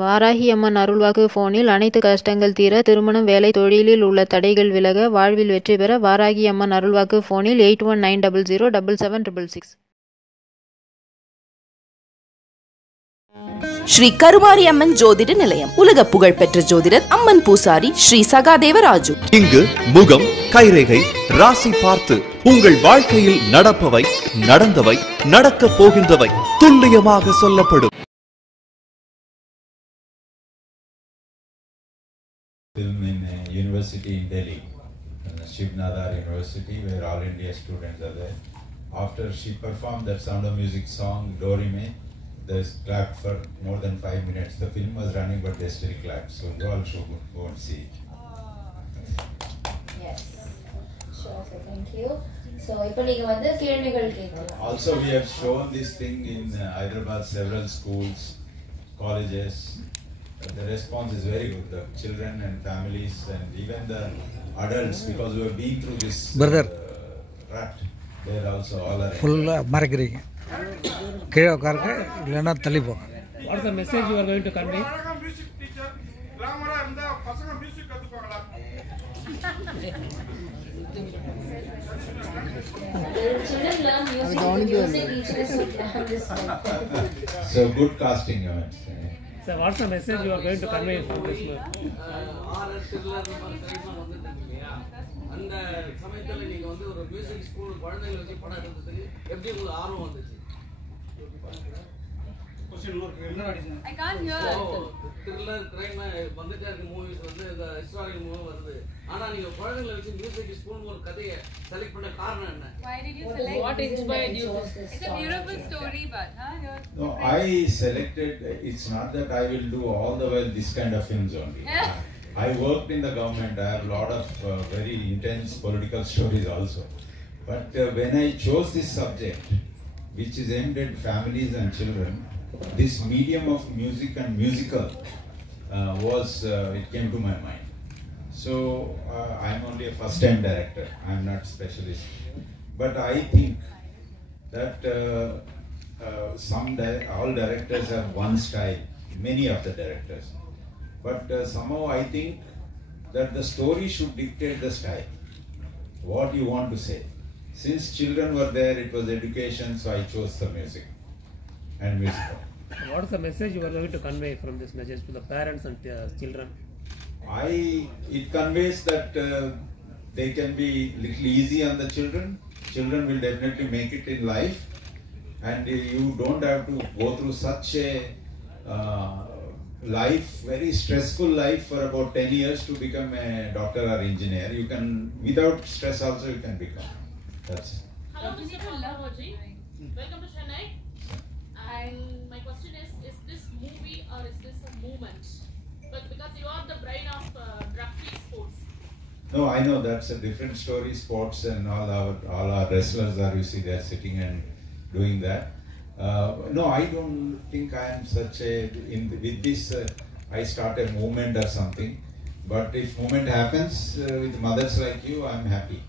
வாராகி அம்மன் அருள்வாக்கு போனில் அனைத்து கஷ்டங்கள் தீர, திருமணம், வேலை, தொழிலில் உள்ள தடைகள் விலக, வாழ்வில் வெற்றி பெற. வாராகி அம்மன் அருள்வாக்கு போனில் 8190077666. ஸ்ரீ கருமாரி அம்மன் ஜோதிட நிலையம். உலக புகழ்பெற்ற ஜோதிடர் அம்மன் பூசாரி ஸ்ரீ சகாதேவராஜு. இங்கு முகம், கைரேகை, ராசி பார்த்து உங்கள் வாழ்க்கையில் நடப்பவை, நடந்தவை, நடக்கப் போகின்றவை துல்லியமாக சொல்லப்படும். Film in a university in Delhi, Shivnadar University, where all India students are there. After she performed that Sound of Music song, Dorime, they clapped for more than 5 minutes. The film was running, but they still clapped. So you all should go and see it. Yes, sure. So thank you. So, இப்போ நீங்க வந்து கேள்விகள் கேட்கலாம். Also, we have shown this thing in Hyderabad, several schools, colleges. The response is very good. The children and families and even the adults, because we have been through this rat, they are also all are full மறக்கிறீங்க. கீழே உட்காருங்க, இல்லைன்னா தள்ளி போங்க. What is the message you are going to convey? Children learn music teachers should learn this. So good casting, you know. So what's the message you are going to convey from this movie? அந்த சமயத்துல நீங்க வந்து ஒரு music school குழந்தைகளை வச்சு படம் எடுத்ததுக்கு எப்படி உங்களுக்கு ஆர்வம் வந்துச்சு? I can't hear. Thriller crime வந்துட்டே இருக்க மூவிஸ் வந்து இந்த ஹிஸ்டாரிக்கல் மூவி வருது. ஆனா நீங்க குழந்தைகளை வச்சு மியூசிக் ஸ்கூல் ஒரு கதையை செலக்ட் பண்ண காரணம் என்ன? Why did you select? What inspired you? It's a beautiful story, but No, I selected. It's not that I will do all the well this kind of films only. I worked in the government. I have a lot of very intense political stories also. But when I chose this subject, which is aimed at families and children, this medium of music and musical it came to my mind. So I'm only a first-time director. I'm not specialist. But I think that all directors have one style. Many of the directors. But somehow I think that the story should dictate the style. What you want to say. Since children were there, it was education, so I chose the music and musical. What is the message you are going to convey from this message to the parents and children? It conveys that they can be little easy on the children. Children will definitely make it in life, and you don't have to go through such a life, very stressful life for about 10 years to become a doctor or engineer. You can, without stress also you can become. That's it. hello, Mr. Roja. Welcome to Chennai. And my question is this movie or is this a movement? But because you are the brain of drug-free sports. No, I know that's a different story. Sports and all our wrestlers are, you see, they are sitting and doing that. No, I don't think I am such a. With this, I start a movement or something. But if movement happens with mothers like you, I am happy.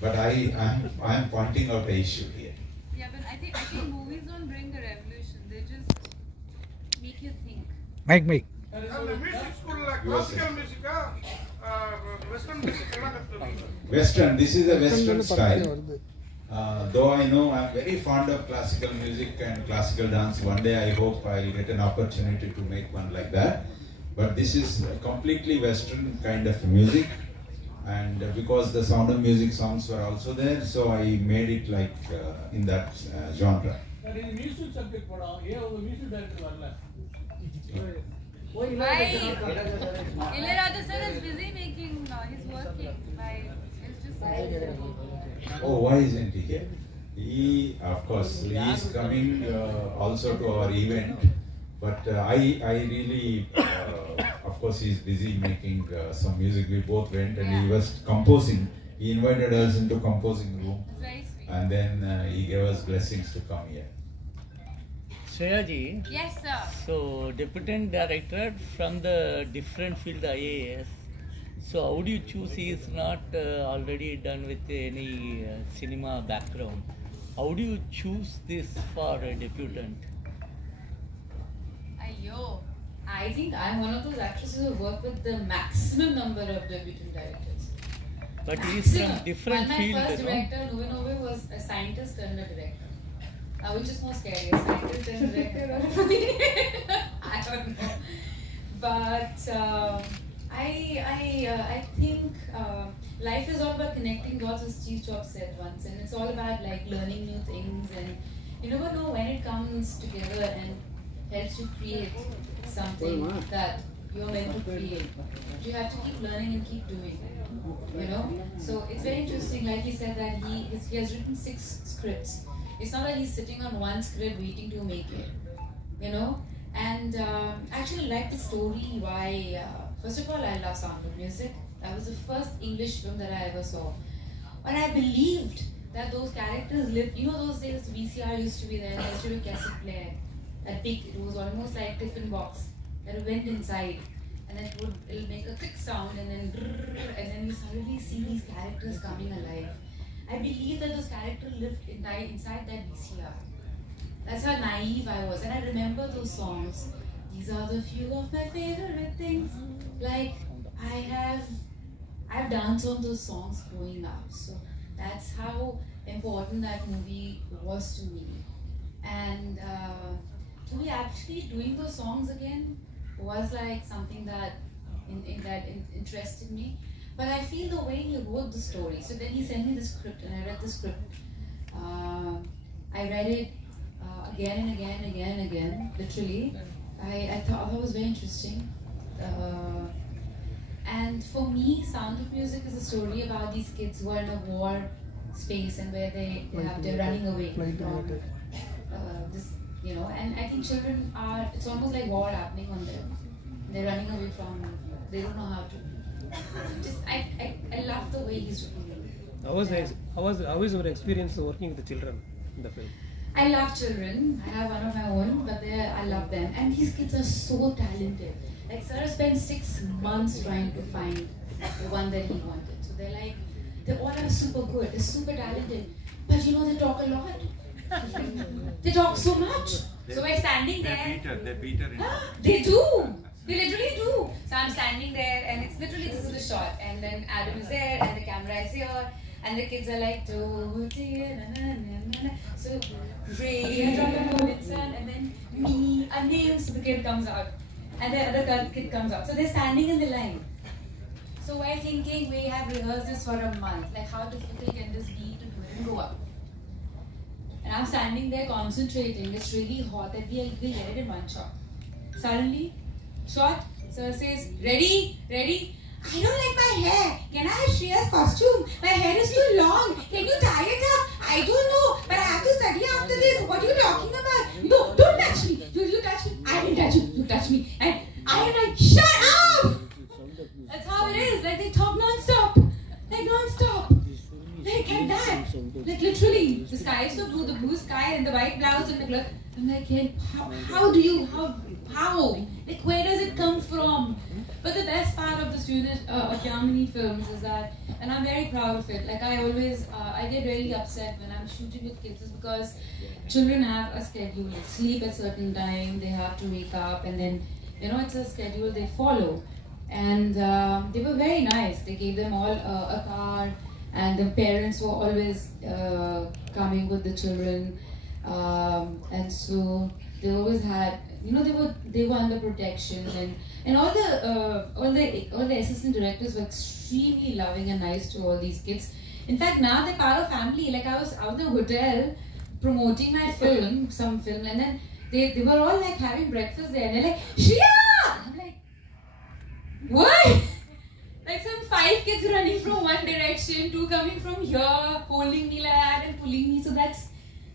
But I am pointing out the issue here. Yeah, but I think movies don't bring the revolution. They just make you think. Make. Music school like classical music, western music. Western. This is a western style. Though I know I'm very fond of classical music and classical dance. One day I hope I'll get an opportunity to make one like that. But this is completely western kind of music. And because the Sound of Music songs were also there, so I made it like in that genre. Music subject படம் ஏன் உங்க music director வரல? Why? Ilayaraja sir is busy making. He's working. Why? It's just. Oh, why isn't he here? He, of course, he is coming also to our event. But I really, of course, he is busy making some music. We both went and he was composing. He invited us into composing room. Very sweet. And then he gave us blessings to come here. Shreya ji. Yes, sir. So, deputy director from the different field IAS. So, how do you choose? He is not already done with any cinema background. How do you choose this for a debutant? Ayyo. I think I'm one of those actresses who work with the maximum number of debutant directors. But he's from different field, my first director, Nove, was a scientist and a director. Which is more scary, a scientist and a director. I don't know. But I think life is all about connecting dots, as Steve Jobs said once, and it's all about like learning new things, and you never know when it comes together and helps you create something that you're meant to create. You have to keep learning and keep doing it, you know? So it's very interesting, like he said that he has written 6 scripts. It's not that he's sitting on one script waiting to make it, you know? And I actually like the story why, first of all, I love Sound of Music. That was the first English film that I ever saw. But I believed that those characters lived, you know those days VCR used to be there, there used to be a cassette player. That big, it was almost like a tiffin box that went inside, and then it'll make a click sound, and then you suddenly see these characters coming alive. I believe that those characters lived inside that VCR. That's how naive I was, and I remember those songs. These are the few of my favorite things. Like I've danced on those songs growing up, so that's how important that movie was to me. And to me, actually doing those songs again was like something that interested me. But I feel the way he wrote the story. So then he sent me the script, and I read the script. I read it again and again and again and again, literally. I thought that was very interesting. And for me, Sound of Music is a story about these kids who are in a war space and where they're running away from this, you know. And I think children are, it's almost like war happening on them. They're running away from, they don't know how to. I love the way he's written. How is your experience working with the children in the film? I love children. I have one of my own, but I love them. And these kids are so talented. Like Sarah spent 6 months trying to find the one that he wanted. So they all are super good. They're super talented. But you know, they talk a lot. They talk so much. So we're standing there. They beat her. They do. They literally do. So I'm standing there, and it's literally, this is the shot, and then Adam is there, and the camera is here, and the kids are like, so Ray, and then me, a name, so the kid comes out, and the other kid comes out. So they're standing in the line. So we're thinking, we have rehearsed this for a month, like how difficult can this be to do it and go up. And I'm standing there concentrating. It's really hot, that we'll get it in one shot. Suddenly, shot, so it says, ready, ready. I don't like my hair. Can I have Shreya's costume? My hair is too long. Can you tie it up? I don't know, but I have to study after this. What are you talking about? No, don't touch me. You touch me. I didn't touch you. You touch me. And I am like, shut up! That's how it is. Like they talk non-stop. Like non-stop. Like that. Like literally, the sky is so blue, the blue sky and the white clouds and the cloud. I'm like, hey, how? Like, where does it come from? But the best part of the student of Yamini films is that, and I'm very proud of it. Like I always, I get really upset when I'm shooting with kids, is because children have a schedule. They sleep at certain time, they have to wake up, and then, you know, it's a schedule they follow. And they were very nice. They gave them all a car, and the parents were always coming with the children. And so they always had, you know, they were under protection, and all the assistant directors were extremely loving and nice to all these kids. In fact, now they're part of family. Like I was out in the hotel promoting my film, some film, and then they were all like having breakfast there, and they're like, Shereya! I'm like, what? Like some 5 kids running from one direction, 2 coming from here, holding me like that and pulling me. So that's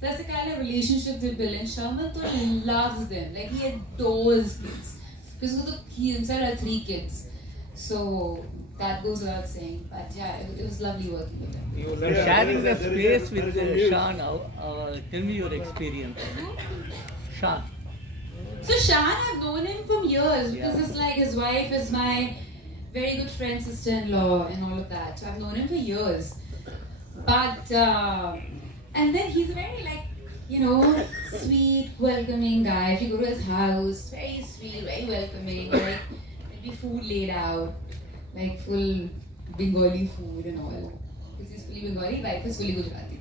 the kind of relationship they build. And Sharmato loves them. Like he adores kids. Because he himself had 3 kids. So that goes without saying. But yeah, it was lovely working with them. You were sharing the space with Shan. Tell me your experience. Shan. So Shan, I've known him from years. Because it's like his wife is my very good friend, sister-in-law and all of that. So I've known him for years. But and then he's a very like you know, sweet, welcoming guy. If you go to his house, very sweet, very welcoming. Like, there'll be food laid out, like full Bengali food and all. This is fully Bengali, wife is fully Gujarati.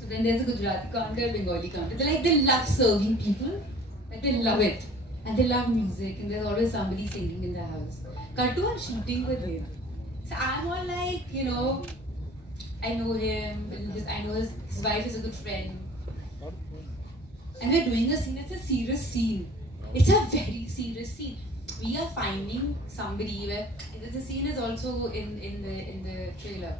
So then there's a Gujarati counter, Bengali counter. They love serving people. Like, they love it. And they love music. And there's always somebody singing in the house. Kartu, I'm shooting with him. So I'm all like, you know, I know him. I know his wife is a good friend. And we're doing a scene. It's a serious scene. It's a very serious scene. We are finding somebody where the scene is also in the trailer.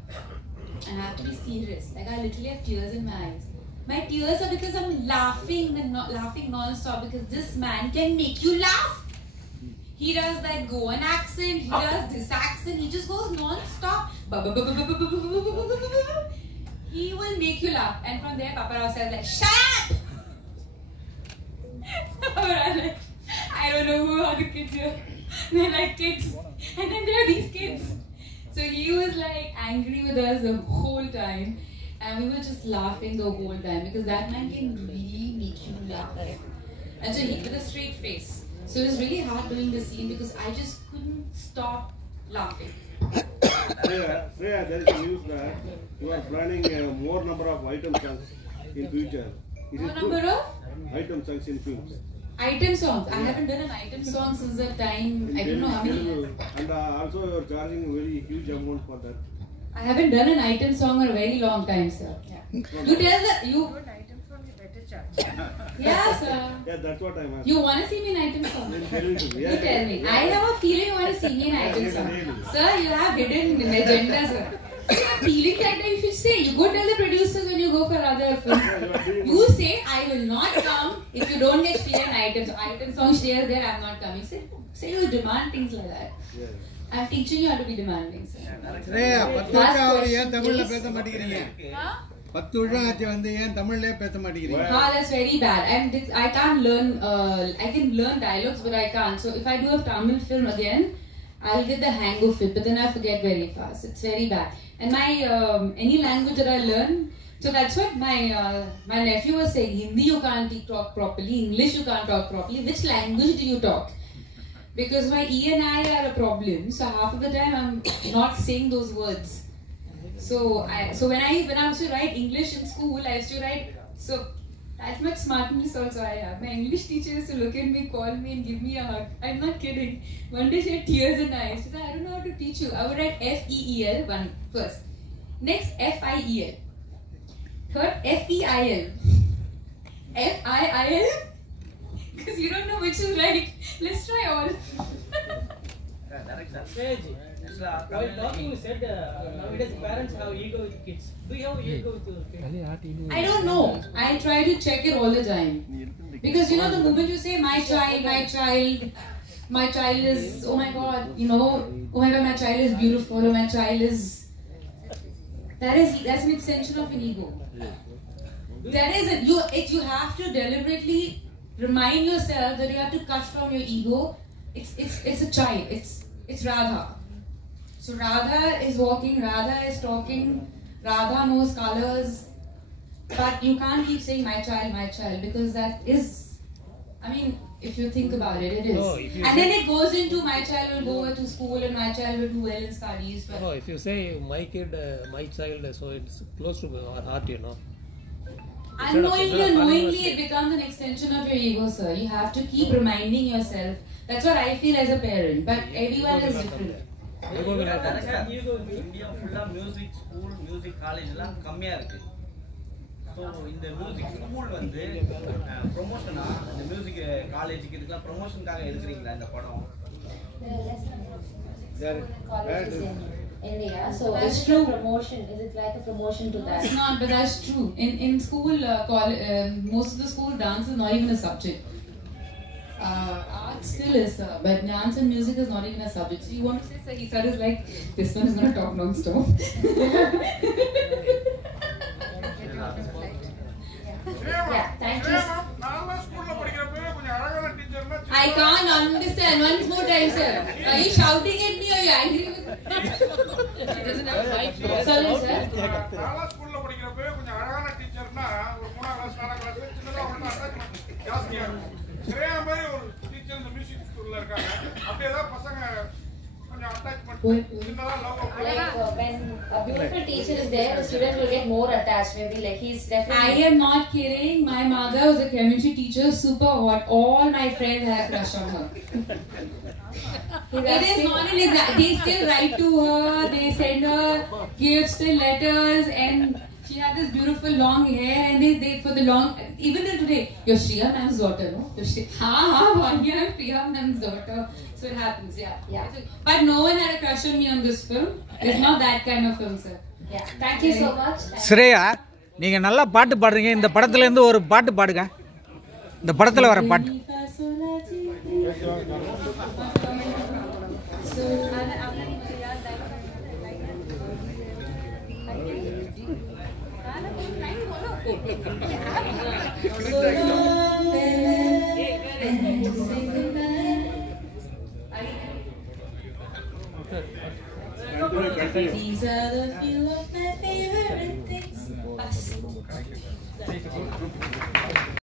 And I have to be serious. Like, I literally have tears in my eyes. My tears are because I'm laughing and not laughing non-stop because this man can make you laugh. He does that Goan accent, he does this accent, he just goes non-stop. He will make you laugh. And from there, Papa Rao says like, shut up! I don't know who are the kids here. They're like kids. And then there are these kids. So he was like angry with us the whole time. And we were just laughing the whole time because that man can really make you laugh. And so he with a straight face. So it was really hard doing the scene because I just couldn't stop laughing. Shereya, there is news that you are planning more number of item songs in future. More number of? Item songs in films. Item songs. I haven't done an item song since that time. I don't know how many. And also you are charging a very huge amount for that. I haven't done an item song in a very long time, sir. Yeah. You tell the you. Yeah, sir. Yeah, that's what I'm asking. You want to see me in item song? You tell me. I have a feeling you want to see me in item song. Sir, you have hidden agenda, sir. I have a feeling that you should say. You go tell the producers when you go for other films. You say, I will not come if you don't get Shereya an item song. Item song Shereya there, I'm not coming. Say you demand things like that. I'm teaching you how to be demanding, sir. Shereya, 10 வருஷம் ஏன் தமிழ்ல பேச மாட்டீங்க? 10 வருஷம் ஆச்சு வந்து ஏன் தமிழ்லயே பேச மாட்டீங்க? That's very bad. And I can't learn. I can learn dialogues, but I can't. So if I do a Tamil film again, I'll get the hang of it. But then I forget very fast. It's very bad. And my any language that I learn. So that's what my nephew was saying. Hindi you can't talk properly. English you can't talk properly. Which language do you talk? Because my E and I are a problem. So half of the time I'm not saying those words. So when I used to write English in school, I used to write. So that's much smartness also I have. My English teacher used to look at me, call me, and give me a hug. I'm not kidding. One day she had tears in her eyes. She said, "I don't know how to teach you." I would write FEEL first. Next FIEL. Third FEIL. FIIL. Because you don't know which is right. Let's try all. While talking, you said nowadays parents have ego with kids. Do you have ego with your kids? I don't know. I try to check it all the time. Because you know, the moment you say my child is, oh my god, you know, oh my god, my child is beautiful, or my child is. That's an extension of an ego. That is it. You have to deliberately remind yourself that you have to cut from your ego. It's a child. It's Radha. So Radha is walking, Radha is talking, Radha knows colors, but you can't keep saying my child, because that is, I mean, if you think about it, it is. No, and then it goes into my child will go to school and my child will do well in studies. But no, if you say my kid, my child, so it's close to our heart, you know. Unknowingly or knowingly, it becomes an extension of your ego, sir. You have to keep reminding yourself. That's what I feel as a parent, but everyone is different. India full of music school, music college எல்லாம் கம்மியா இருக்கு. So இந்த music school வந்து ப்ரமோஷனா இந்த music காலேஜுக்கு இதுக்கெல்லாம் ப்ரமோஷனுக்காக எடுக்கறீங்களா இந்த படம்? India, so it's true promotion. Is it like a promotion to that? It's not, but that's true. In school, most of the school dance is not even a subject. Art still is, but dance and music is not even a subject. So you want to say, sir, he said is like, this one is going to talk non-stop. Yeah, thank you. I can't understand. Once more time, sir. Are you shouting at me or are you angry with me? He doesn't have a mic. Sorry, sir. Like when a beautiful teacher is there, the students will get more attached. Maybe like he's definitely. I am not kidding. My mother was a chemistry teacher, super hot. All my friends had a crush on her. It is not an exam. They still write to her. They send her gifts and letters, and she had this beautiful long hair. And they for the long, even till today, you're Shereya ma'am's daughter, no? I'm Shereya ma'am's daughter. So it happens, yeah. But no one had a crush on me on this film. It's not that kind of film, sir. Yeah. Thank you so much. Shreya, நீங்க நல்லா பாட்டு பாடுறீங்க. இந்த படத்துல இருந்து ஒரு பாட்டு பாடுங்க. இந்த படத்துல வர பாட்டு. These are the few of my favorite